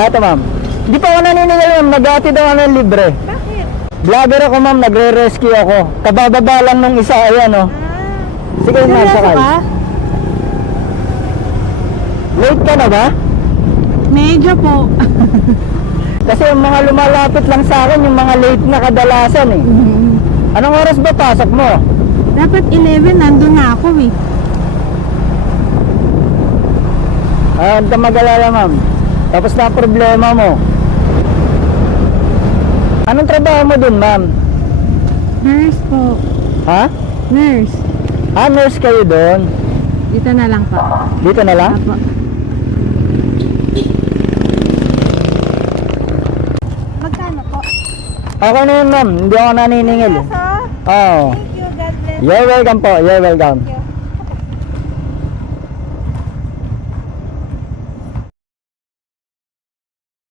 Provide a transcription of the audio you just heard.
Ito ma'am. Di pa ako naniningil ma'am, nag-aati daw ako ng libre. Bakit? Vlogger ako ma'am, nagre-rescue ako. Kabababa lang nung isa, ayan oh. Sige ma'am, Seryoso sakay. ka? Late ka na ba? Medyo po. Kasi yung mga lumalapit lang sa akin, yung mga late na kadalasan eh. Anong oras ba pasok mo? Dapat 11, nandun na ako eh. Huwag ka mag-alala ma'am. Tapos na ang problema mo. Anong trabaho mo dun ma'am? Nurse po. Ha? Nurse. Nurse kayo dun? Dito na lang po. Dito na lang? Apo. Magkano po? Okay na yun ma'am, hindi ako naniningil. So, Oo. thank you. God bless. You're welcome po, you're welcome. you.